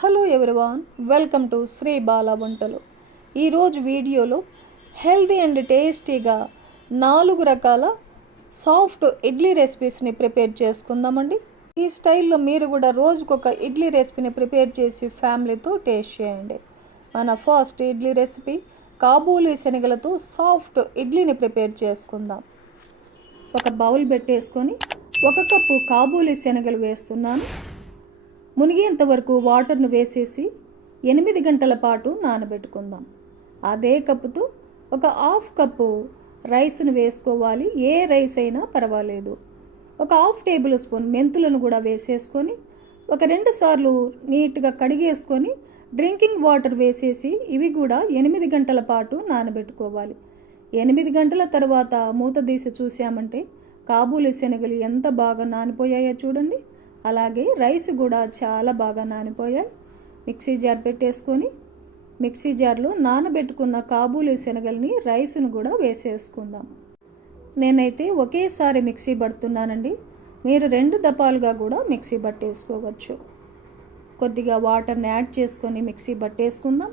Hello everyone, welcome to Sri Bala Vantalu. ఈరోజు వీడియోలో healthy and టేస్టీగా 4 రకాల సాఫ్ట్ ఇడ్లీ రెసిపీస్ని ప్రిపేర్ చేసుకుందామండి. ఈ స్టైల్లో మీరు కూడా రోజుకొక ఇడ్లీ రెసిపీని ప్రిపేర్ చేసి ఫ్యామిలీతో టేస్ట్ చేయండి. మన ఫస్ట్ ఇడ్లీ రెసిపీ కాబూలీ శనగలతో సాఫ్ట్ ఇడ్లీని ప్రిపేర్ చేసుకుందాం. ఒక బౌల్ పెట్టేసుకొని 1 కప్పు కాబూలీ శనగలు వేస్తున్నాను. మునిగేంత వరకు వాటర్ను వేసేసి 8 గంటల పాటు నానబెట్టుకుందాం. అదే కప్పుతో ఒక 1/2 కప్పు రైస్ను వేసుకోవాలి. ఏ రైస్ అయినా పర్వాలేదు. ఒక 1/2 టేబుల్ స్పూన్ మెంతులను కూడా వేసేసుకొని ఒక 2 సార్లు నీట్గా కడిగేసుకొని డ్రింకింగ్ వాటర్ వేసేసి ఇవి కూడా 8 గంటల పాటు నానబెట్టుకోవాలి. 8 గంటల తర్వాత మూత తీసి చూసామంటే కాబూలీ శనగలు ఎంత బాగా నానిపోయాయో చూడండి. అలాగే రైస్ కూడా చాలా బాగా నానిపోయాయి. మిక్సీ జార్ పెట్టేసుకొని మిక్సీ జార్లో నానబెట్టుకున్న కాబూలీ శనగల్ని రైస్ను కూడా వేసేసుకుందాం. నేనైతే ఒకేసారి మిక్సీ పడుతున్నానండి. మీరు 2 దపాలుగా కూడా మిక్సీ పట్టేసుకోవచ్చు. కొద్దిగా వాటర్ని యాడ్ చేసుకొని మిక్సీ పట్టేసుకుందాం.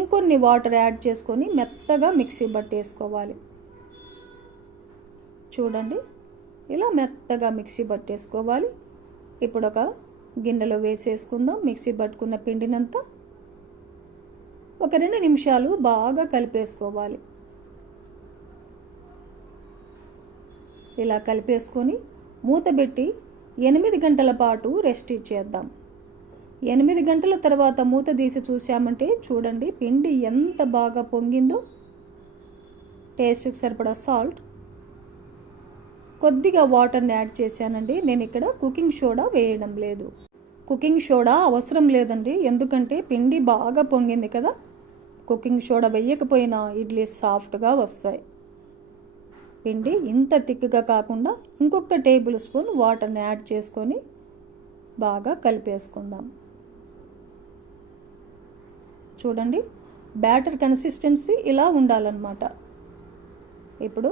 ఇంకొన్ని వాటర్ యాడ్ చేసుకొని మెత్తగా మిక్సీ పట్టేసుకోవాలి. చూడండి, ఇలా మెత్తగా మిక్సీ పట్టేసుకోవాలి. ఇప్పుడు ఒక గిన్నెలో వేసేసుకుందాం మిక్సీ పట్టుకున్న పిండినంతా. ఒక 2 నిమిషాలు బాగా కలిపేసుకోవాలి. ఇలా కలిపేసుకొని మూత పెట్టి 8 గంటల పాటు రెస్ట్ ఇచ్చేద్దాం. 8 గంటల తర్వాత మూత తీసి చూసామంటే చూడండి పిండి ఎంత బాగా పొంగిందో. టేస్ట్కి సరిపడా సాల్ట్, కొద్దిగా వాటర్ని యాడ్ చేశానండి. నేను ఇక్కడ కుకింగ్ సోడా వేయడం లేదు. కుకింగ్ సోడా అవసరం లేదండి, ఎందుకంటే పిండి బాగా పొంగింది కదా. కుకింగ్ సోడా వేయకపోయినా ఇడ్లీ సాఫ్ట్గా వస్తాయి. పిండి ఇంత థిక్గా కాకుండా ఇంకొక టేబుల్ స్పూన్ వాటర్ని యాడ్ చేసుకొని బాగా కలిపేసుకుందాం. చూడండి, బ్యాటర్ కన్సిస్టెన్సీ ఇలా ఉండాలన్నమాట. ఇప్పుడు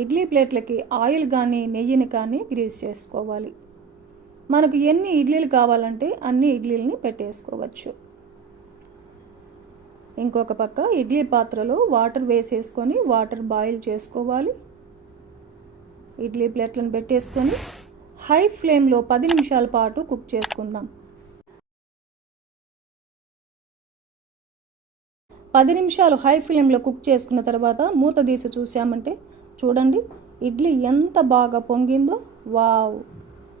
ఇడ్లీ ప్లేట్లకి ఆయిల్ కానీ నెయ్యిని కానీ గ్రీస్ చేసుకోవాలి. మనకు ఎన్ని ఇడ్లీలు కావాలంటే అన్ని ఇడ్లీలని పెట్టేసుకోవచ్చు. ఇంకొక పక్క ఇడ్లీ పాత్రలో వాటర్ వేసేసుకొని వాటర్ బాయిల్ చేసుకోవాలి. ఇడ్లీ ప్లేట్లను పెట్టేసుకొని హై ఫ్లేమ్లో 10 నిమిషాల పాటు కుక్ చేసుకుందాం. 10 నిమిషాలు హై ఫ్లేమ్లో కుక్ చేసుకున్న తర్వాత మూత తీసి చూసామంటే చూడండి ఇడ్లీ ఎంత బాగా పొంగిందో. వావ్,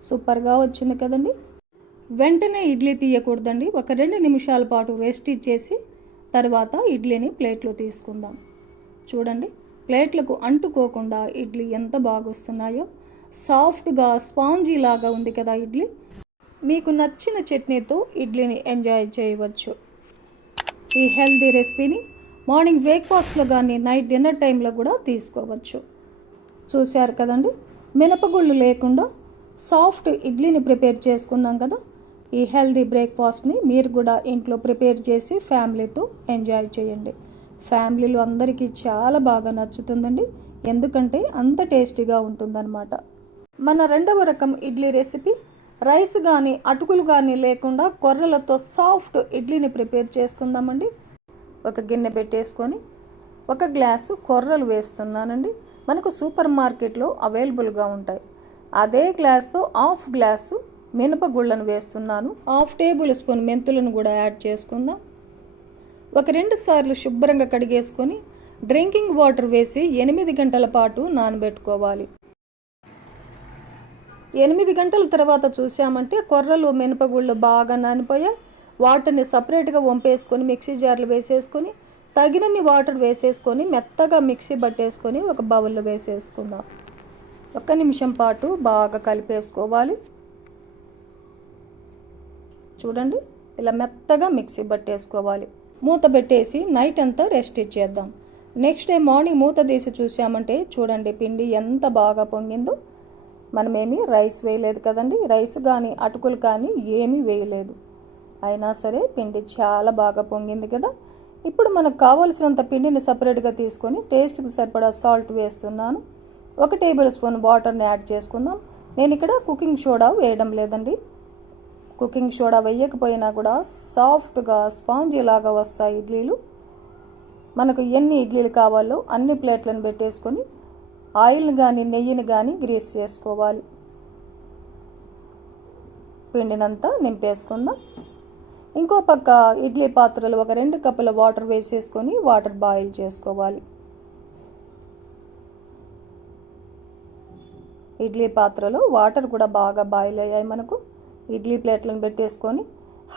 సూపర్గా వచ్చింది కదండి. వెంటనే ఇడ్లీ తీయకూడదండి. ఒక 2 నిమిషాల పాటు రెస్ట్ ఇచ్చేసి తర్వాత ఇడ్లీని ప్లేట్లో తీసుకుందాం. చూడండి, ప్లేట్లకు అంటుకోకుండా ఇడ్లీ ఎంత బాగా వస్తున్నాయో. సాఫ్ట్గా స్పాంజీ లాగా ఉంది కదా ఇడ్లీ. మీకు నచ్చిన చట్నీతో ఇడ్లీని ఎంజాయ్ చేయవచ్చు. ఈ హెల్తీ రెసిపీని మార్నింగ్ బ్రేక్ఫాస్ట్లో కానీ నైట్ డిన్నర్ టైంలో కూడా తీసుకోవచ్చు. చూశారు కదండి, మినపగుళ్ళు లేకుండా సాఫ్ట్ ఇడ్లీని ప్రిపేర్ చేసుకున్నాం కదా. ఈ హెల్తీ బ్రేక్ఫాస్ట్ని మీరు కూడా ఇంట్లో ప్రిపేర్ చేసి ఫ్యామిలీతో ఎంజాయ్ చేయండి. ఫ్యామిలీలో అందరికీ చాలా బాగా నచ్చుతుందండి, ఎందుకంటే అంత టేస్టీగా ఉంటుందన్నమాట. మన 2వ రకం ఇడ్లీ రెసిపీ రైస్ కానీ అటుకులు కానీ లేకుండా కొర్రలతో సాఫ్ట్ ఇడ్లీని ప్రిపేర్ చేసుకుందామండి. ఒక గిన్నె పెట్టేసుకొని 1 గ్లాసు కొర్రలు వేస్తున్నానండి. మనకు సూపర్ మార్కెట్లో అవైలబుల్గా ఉంటాయి. అదే గ్లాస్తో 1/2 గ్లాసు మినపగుళ్ళను వేస్తున్నాను. 1/2 టేబుల్ స్పూన్ మెంతులను కూడా యాడ్ చేసుకుందాం. ఒక 2 సార్లు శుభ్రంగా కడిగేసుకొని డ్రింకింగ్ వాటర్ వేసి 8 గంటల పాటు నానబెట్టుకోవాలి. 8 గంటల తర్వాత చూసామంటే కొర్రలు మినపగుళ్ళు బాగా నానిపోయాయి. వాటర్ని సపరేట్గా వంపేసుకొని మిక్సీ జార్లు వేసేసుకొని తగినన్ని వాటర్ వేసేసుకొని మెత్తగా మిక్సీ పట్టేసుకొని ఒక బౌల్లో వేసేసుకుందాం. 1 నిమిషం పాటు బాగా కలిపేసుకోవాలి. చూడండి, ఇలా మెత్తగా మిక్సీ పట్టేసుకోవాలి. మూత పెట్టేసి నైట్ అంతా రెస్ట్ ఇచ్చేద్దాం. నెక్స్ట్ డే మార్నింగ్ మూత తీసి చూసామంటే చూడండి పిండి ఎంత బాగా పొంగిందో. మనమేమీ రైస్ వేయలేదు కదండి, రైస్ కానీ అటుకులు కానీ ఏమీ వేయలేదు. అయినా సరే పిండి చాలా బాగా పొంగింది కదా. ఇప్పుడు మనకు కావలసినంత పిండిని సపరేట్గా తీసుకొని టేస్ట్కి సరిపడా సాల్ట్ వేస్తున్నాను. 1 టేబుల్ స్పూన్ వాటర్ని యాడ్ చేసుకుందాం. నేను ఇక్కడ కుకింగ్ సోడా వేయడం లేదండి. కుకింగ్ సోడా వేయకపోయినా కూడా సాఫ్ట్గా స్పాంజీ లాగా వస్తాయి ఇడ్లీలు. మనకు ఎన్ని ఇడ్లీలు కావాలో అన్ని ప్లేట్లను పెట్టేసుకొని ఆయిల్ని కానీ నెయ్యిని కానీ గ్రీస్ చేసుకోవాలి. పిండినంతా నింపేసుకుందాం. ఇంకో పక్క ఇడ్లీ పాత్రలో ఒక 2 కప్పుల వాటర్ వేసేసుకొని వాటర్ బాయిల్ చేసుకోవాలి. ఇడ్లీ పాత్రలో వాటర్ కూడా బాగా బాయిల్ అయ్యాయి. మనకు ఇడ్లీ ప్లేట్లను పెట్టేసుకొని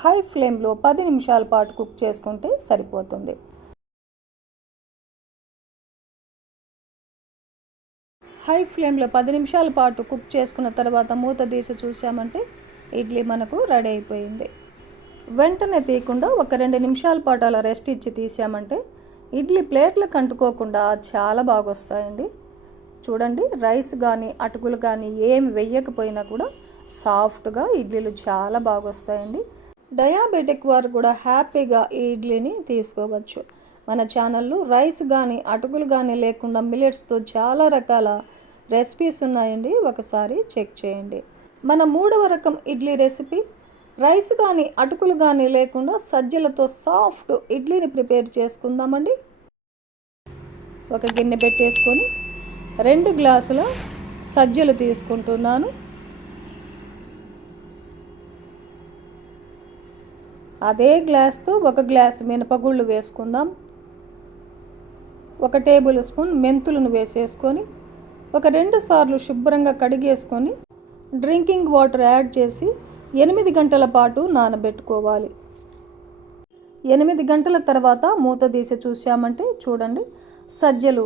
హై ఫ్లేమ్లో 10 నిమిషాల పాటు కుక్ చేసుకుంటే సరిపోతుంది. హై ఫ్లేమ్లో 10 నిమిషాల పాటు కుక్ చేసుకున్న తర్వాత మూత తీసి చూసామంటే ఇడ్లీ మనకు రెడీ అయిపోయింది. వెంటనే తీయకుండా ఒక 2 నిమిషాల పాటు అలా రెస్ట్ ఇచ్చి తీసామంటే ఇడ్లీ ప్లేట్లకు అంటుకోకుండా చాలా బాగా వస్తాయండి. చూడండి, రైస్ కానీ అటుకులు కానీ ఏమి వేయకపోయినా కూడా సాఫ్ట్గా ఇడ్లీలు చాలా బాగా వస్తాయండి. డయాబెటిక్ వారు కూడా హ్యాపీగా ఈ ఇడ్లీని తీసుకోవచ్చు. మన ఛానల్లో రైస్ కానీ అటుకులు కానీ లేకుండా మిల్లెట్స్తో చాలా రకాల రెసిపీస్ ఉన్నాయండి, ఒకసారి చెక్ చేయండి. మన 3వ రకం ఇడ్లీ రెసిపీ రైస్ కానీ అటుకులు కానీ లేకుండా సజ్జలతో సాఫ్ట్ ఇడ్లీని ప్రిపేర్ చేసుకుందామండి. ఒక గిన్నె పెట్టేసుకొని 2 గ్లాసుల సజ్జలు తీసుకుంటున్నాను. అదే గ్లాస్తో 1 గ్లాసు మినపగుళ్ళు వేసుకుందాం. 1 టేబుల్ స్పూన్ మెంతులను వేసేసుకొని ఒక 2 సార్లు శుభ్రంగా కడిగేసుకొని డ్రింకింగ్ వాటర్ యాడ్ చేసి 8 గంటల పాటు నానబెట్టుకోవాలి. 8 గంటల తర్వాత మూత తీసి చూసామంటే చూడండి, సజ్జలు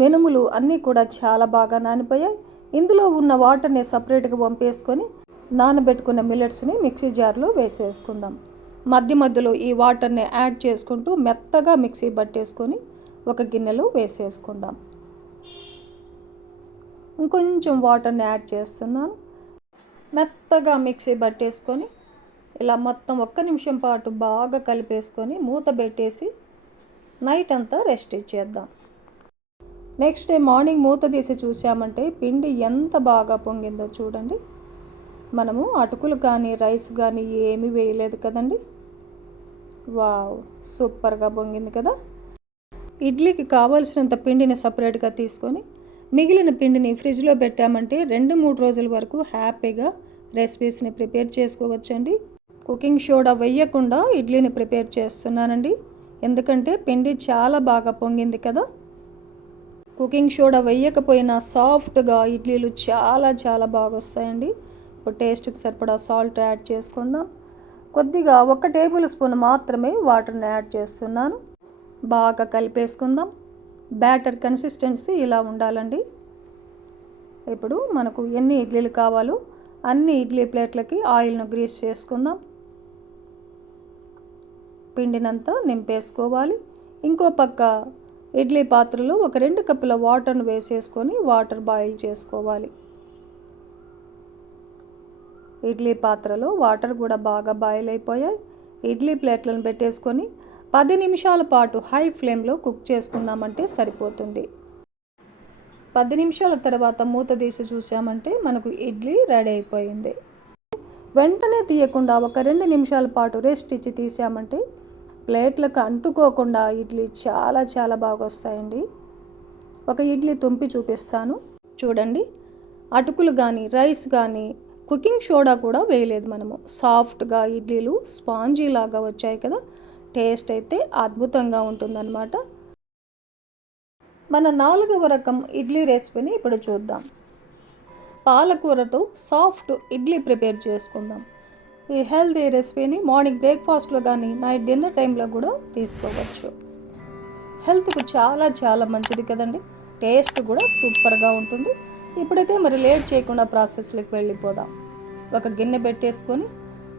మినుములు అన్నీ కూడా చాలా బాగా నానిపోయాయి. ఇందులో ఉన్న వాటర్ని సపరేట్గా వంపేసుకొని నానబెట్టుకున్న మిల్లెట్స్ని మిక్సీ జార్లో వేసేసుకుందాం. మధ్య మధ్యలో ఈ వాటర్ని యాడ్ చేసుకుంటూ మెత్తగా మిక్సీ పట్టేసుకొని ఒక గిన్నెలో వేసేసుకుందాం. ఇంకొంచెం వాటర్ని యాడ్ చేస్తున్నాను. మెత్తగా మిక్సీ పట్టేసుకొని ఇలా మొత్తం 1 నిమిషం పాటు బాగా కలిపేసుకొని మూత పెట్టేసి నైట్ అంతా రెస్ట్ ఇచ్చేద్దాం. నెక్స్ట్ డే మార్నింగ్ మూత తీసి చూసామంటే పిండి ఎంత బాగా పొంగిందో చూడండి. మనము అటుకులు కానీ రైస్ కానీ ఏమీ వేయలేదు కదండి. వావ్, సూపర్గా పొంగింది కదా. ఇడ్లీకి కావాల్సినంత పిండిని సపరేట్గా తీసుకొని మిగిలిన పిండిని ఫ్రిడ్జ్లో పెట్టామంటే 2-3 రోజుల వరకు హ్యాపీగా రెసిపీస్ని ప్రిపేర్ చేసుకోవచ్చండి. కుకింగ్ సోడా వేయకుండా ఇడ్లీని ప్రిపేర్ చేస్తున్నానండి, ఎందుకంటే పిండి చాలా బాగా పొంగింది కదా. కుకింగ్ సోడా వేయకపోయినా సాఫ్ట్గా ఇడ్లీలు చాలా చాలా బాగా వస్తాయండి. ఇప్పుడు టేస్ట్కి సరిపడా సాల్ట్ యాడ్ చేసుకుందాం. కొద్దిగా 1 టేబుల్ స్పూన్ మాత్రమే వాటర్ని యాడ్ చేస్తున్నాను. బాగా కలిపేసుకుందాం. బ్యాటర్ కన్సిస్టెన్సీ ఇలా ఉండాలండి. ఇప్పుడు మనకు ఎన్ని ఇడ్లీలు కావాలో అన్ని ఇడ్లీ ప్లేట్లకి ఆయిల్ను గ్రీస్ చేసుకుందాం. పిండినంతా నింపేసుకోవాలి. ఇంకో పక్క ఇడ్లీ పాత్రలో ఒక 2 కప్పుల వాటర్ను వేసేసుకొని వాటర్ బాయిల్ చేసుకోవాలి. ఇడ్లీ పాత్రలో వాటర్ కూడా బాగా బాయిల్ అయిపోయాయి. ఇడ్లీ ప్లేట్లను పెట్టేసుకొని 10 నిమిషాల పాటు హై ఫ్లేమ్లో కుక్ చేసుకున్నామంటే సరిపోతుంది. 10 నిమిషాల తర్వాత మూత తీసి చూసామంటే మనకు ఇడ్లీ రెడీ అయిపోయింది. వెంటనే తీయకుండా ఒక 2 నిమిషాల పాటు రెస్ట్ ఇచ్చి తీసామంటే ప్లేట్లకు అంటుకోకుండా ఇడ్లీ చాలా చాలా బాగా వస్తాయండి. ఒక ఇడ్లీ తుంపి చూపిస్తాను చూడండి. అటుకులు కానీ రైస్ కానీ కుకింగ్ సోడా కూడా వేయలేదు మనము. సాఫ్ట్గా ఇడ్లీలు స్పాంజీ లాగా వచ్చాయి కదా. టేస్ట్ అయితే అద్భుతంగా ఉంటుందన్నమాట. మన 4వ రకం ఇడ్లీ రెసిపీని ఇప్పుడు చూద్దాం. పాలకూరతో సాఫ్ట్ ఇడ్లీ ప్రిపేర్ చేసుకుందాం. ఈ హెల్తీ రెసిపీని మార్నింగ్ బ్రేక్ఫాస్ట్లో కానీ నైట్ డిన్నర్ టైంలో కూడా తీసుకోవచ్చు. హెల్త్కు చాలా చాలా మంచిది కదండి. టేస్ట్ కూడా సూపర్గా ఉంటుంది. ఇప్పుడైతే మరి లేట్ చేయకుండా ప్రాసెస్లోకి వెళ్ళిపోదాం. ఒక గిన్నె పెట్టేసుకొని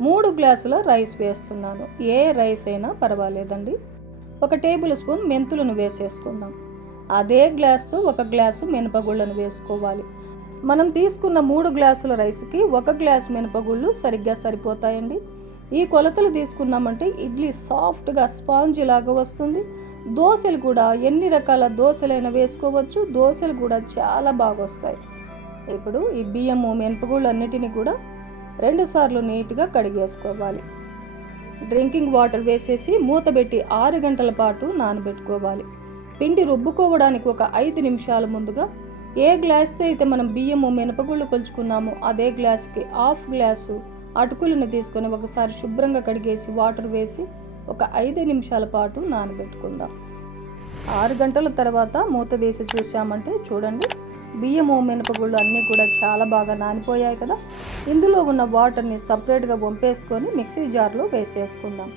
3 గ్లాసుల రైస్ వేస్తున్నాను. ఏ రైస్ అయినా పర్వాలేదండి. 1 టేబుల్ స్పూన్ మెంతులను వేసేసుకుందాం. అదే గ్లాస్తో 1 గ్లాసు మినపగుళ్ళను వేసుకోవాలి. మనం తీసుకున్న 3 గ్లాసుల రైస్కి 1 గ్లాసు మినపగుళ్ళు సరిగ్గా సరిపోతాయండి. ఈ కొలతలు తీసుకున్నామంటే ఇడ్లీ సాఫ్ట్గా స్పాంజీ లాగా వస్తుంది. దోశలు కూడా ఎన్ని రకాల దోశలైనా వేసుకోవచ్చు. దోశలు కూడా చాలా బాగా వస్తాయి. ఇప్పుడు ఈ బియ్యము మినపగుళ్ళు అన్నిటినీ కూడా 2 సార్లు నీట్గా కడిగేసుకోవాలి. డ్రింకింగ్ వాటర్ వేసేసి మూత పెట్టి 6 గంటల పాటు నానబెట్టుకోవాలి. పిండి రుబ్బుకోవడానికి ఒక 5 నిమిషాల ముందుగా ఏ గ్లాస్తో అయితే మనం బియ్యము మినపగుళ్ళు కొలుచుకున్నామో అదే గ్లాసుకి 1/2 గ్లాసు అటుకులను తీసుకొని ఒకసారి శుభ్రంగా కడిగేసి వాటర్ వేసి ఒక 5 నిమిషాల పాటు నానబెట్టుకుందాం. 6 గంటల తర్వాత మూత తీసి చూసామంటే చూడండి, బియ్యము మినపగుళ్ళు అన్నీ కూడా చాలా బాగా నానిపోయాయి కదా. ఇందులో ఉన్న వాటర్ని సపరేట్గా వంపేసుకొని మిక్సీ జార్లో వేసేసుకుందాం.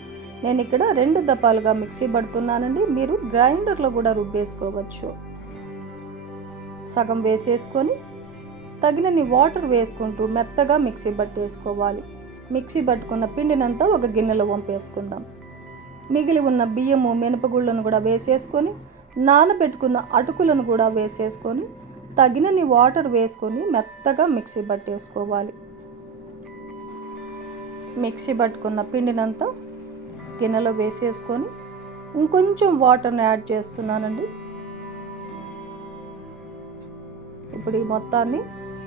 నేను ఇక్కడ 2 దపాలుగా మిక్సీ పడుతున్నానండి. మీరు గ్రైండర్లో కూడా రుబ్బేసుకోవచ్చు. సగం వేసేసుకొని తగినన్ని వాటర్ వేసుకుంటూ మెత్తగా మిక్సీ పట్టేసుకోవాలి. మిక్సీ పట్టుకున్న పిండినంతా ఒక గిన్నెలో వంపేసుకుందాం. మిగిలి ఉన్న బియ్యము మినపగుళ్ళను కూడా వేసేసుకొని నానబెట్టుకున్న అటుకులను కూడా వేసేసుకొని తగినన్ని వాటర్ వేసుకొని మెత్తగా మిక్సీ పట్టేసుకోవాలి. మిక్సీ పట్టుకున్న పిండినంతా గిన్నెలో వేసేసుకొని ఇంకొంచెం వాటర్ని యాడ్ చేస్తున్నానండి. ఇప్పుడు ఈ మొత్తాన్ని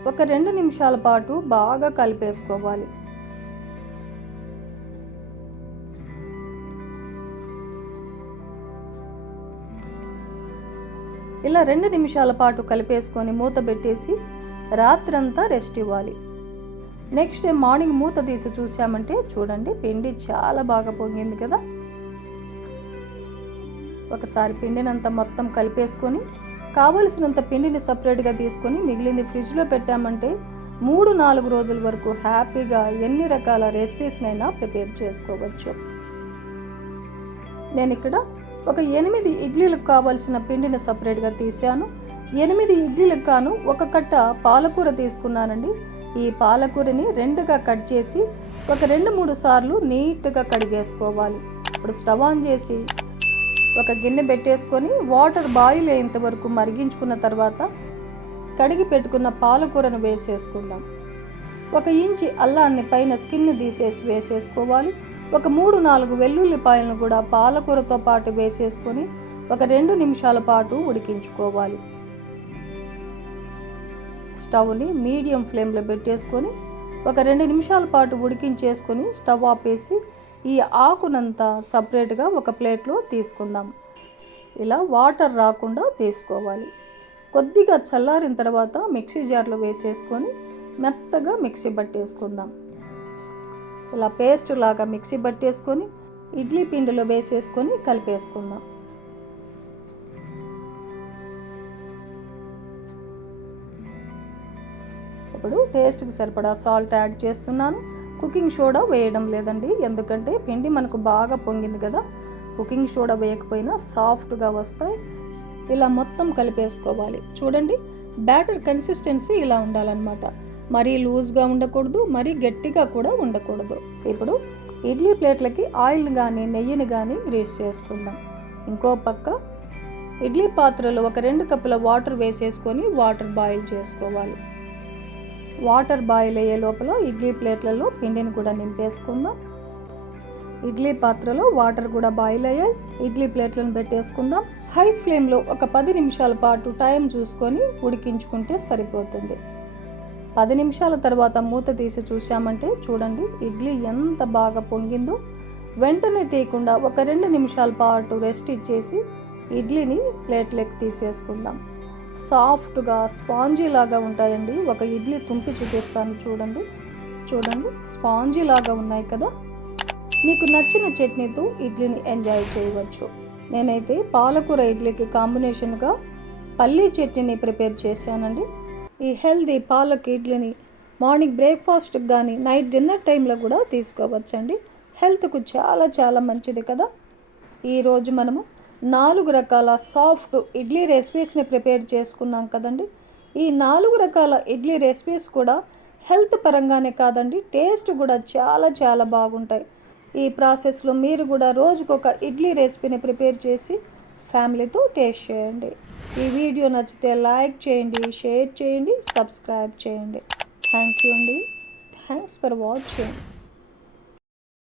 ఒక 2 నిమిషాల పాటు బాగా కలిపేసుకోవాలి. ఇలా 2 నిమిషాల పాటు కలిపేసుకొని మూత పెట్టేసి రాత్రంతా రెస్ట్ ఇవ్వాలి. నెక్స్ట్ డే మార్నింగ్ మూత తీసి చూసామంటే చూడండి, పిండి చాలా బాగా పొంగింది కదా. ఒకసారి పిండినంతా మొత్తం కలిపేసుకొని కావలసినంత పిండిని సపరేట్గా తీసుకొని మిగిలింది ఫ్రిడ్జ్లో పెట్టామంటే 3-4 రోజుల వరకు హ్యాపీగా ఎన్ని రకాల రెసిపీస్నైనా ప్రిపేర్ చేసుకోవచ్చు. నేను ఇక్కడ ఒక 8 ఇడ్లీలకు కావాల్సిన పిండిని సపరేట్గా తీసాను. 8 ఇడ్లీలకు గాను ఒక కట్ట పాలకూర తీసుకున్నానండి. ఈ పాలకూరని 2గా కట్ చేసి ఒక 2-3 సార్లు నీట్గా కడిగేసుకోవాలి. ఇప్పుడు స్టవ్ ఆన్ చేసి ఒక గిన్నె పెట్టేసుకొని వాటర్ బాయిల్ అయ్యేంత వరకు మరిగించుకున్న తర్వాత కడిగి పెట్టుకున్న పాలకూరను వేసేసుకుందాం. 1 ఇంచి అల్లాన్ని పైన స్కిన్ తీసేసి వేసేసుకోవాలి. ఒక 3-4 వెల్లుల్లిపాయలను కూడా పాలకూరతో పాటు వేసేసుకొని ఒక 2 నిమిషాల పాటు ఉడికించుకోవాలి. స్టవ్ని మీడియం ఫ్లేమ్లో పెట్టేసుకొని ఒక 2 నిమిషాల పాటు ఉడికించేసుకొని స్టవ్ ఆపేసి ఈ ఆకునంతా సపరేట్గా ఒక ప్లేట్లో తీసుకుందాం. ఇలా వాటర్ రాకుండా తీసుకోవాలి. కొద్దిగా చల్లారిన తర్వాత మిక్సీ జార్లో వేసేసుకొని మెత్తగా మిక్సీ పట్టేసుకుందాం. ఇలా పేస్ట్ లాగా మిక్సీ పట్టేసుకొని ఇడ్లీ పిండిలో వేసేసుకొని కలిపేసుకుందాం. ఇప్పుడు టేస్ట్కి సరిపడా సాల్ట్ యాడ్ చేస్తున్నాను. కుకింగ్ సోడా వేయడం లేదండి, ఎందుకంటే పిండి మనకు బాగా పొంగింది కదా. కుకింగ్ సోడా వేయకపోయినా సాఫ్ట్గా వస్తాయి. ఇలా మొత్తం కలిపేసుకోవాలి. చూడండి, బ్యాటర్ కన్సిస్టెన్సీ ఇలా ఉండాలన్నమాట. మరీ లూజ్గా ఉండకూడదు, మరీ గట్టిగా కూడా ఉండకూడదు. ఇప్పుడు ఇడ్లీ ప్లేట్లకి ఆయిల్ కానీ నెయ్యిని కానీ గ్రీస్ చేసుకుందాం. ఇంకో పక్క ఇడ్లీ పాత్రలో ఒక 2 కప్పుల వాటర్ వేసేసుకొని వాటర్ బాయిల్ చేసుకోవాలి. వాటర్ బాయిల్ అయ్యే లోపల ఇడ్లీ ప్లేట్లలో పిండిని కూడా నింపేసుకుందాం. ఇడ్లీ పాత్రలో వాటర్ కూడా బాయిల్ అయ్యాయి. ఇడ్లీ ప్లేట్లను పెట్టేసుకుందాం. హై ఫ్లేమ్లో ఒక 10 నిమిషాల పాటు టైం చూసుకొని ఉడికించుకుంటే సరిపోతుంది. 10 నిమిషాల తర్వాత మూత తీసి చూసామంటే చూడండి, ఇడ్లీ ఎంత బాగా పొంగిందో. వెంటనే తీయకుండా ఒక 2 నిమిషాల పాటు రెస్ట్ ఇచ్చేసి ఇడ్లీని ప్లేట్లోకి తీసేసుకుందాం. సాఫ్ట్గా స్పాంజీ లాగా ఉంటాయండి. ఒక ఇడ్లీ తుంపి చూపిస్తాను చూడండి. స్పాంజీ లాగా ఉన్నాయి కదా. మీకు నచ్చిన చట్నీతో ఇడ్లీని ఎంజాయ్ చేయవచ్చు. నేనైతే పాలకూర ఇడ్లీకి కాంబినేషన్గా పల్లీ చట్నీని ప్రిపేర్ చేశానండి. ఈ హెల్దీ పాలక్ ఇడ్లీని మార్నింగ్ బ్రేక్ఫాస్ట్కి కానీ నైట్ డిన్నర్ టైంలో కూడా తీసుకోవచ్చండి. హెల్త్కు చాలా చాలా మంచిది కదా. ఈరోజు మనము 4 రకాల సాఫ్ట్ ఇడ్లీ రెసిపీస్ని ప్రిపేర్ చేసుకున్నాం కదండి. ఈ 4 రకాల ఇడ్లీ రెసిపీస్ కూడా హెల్త్ పరంగానే కాదండి, టేస్ట్ కూడా చాలా చాలా బాగుంటాయి. ఈ ప్రాసెస్లో మీరు కూడా రోజుకొక ఇడ్లీ రెసిపీని ప్రిపేర్ చేసి ఫ్యామిలీతో టేస్ట్ చేయండి. ఈ వీడియో నచ్చితే లైక్ చేయండి, షేర్ చేయండి, సబ్స్క్రైబ్ చేయండి. థ్యాంక్ యూ అండి. Thanks for watching.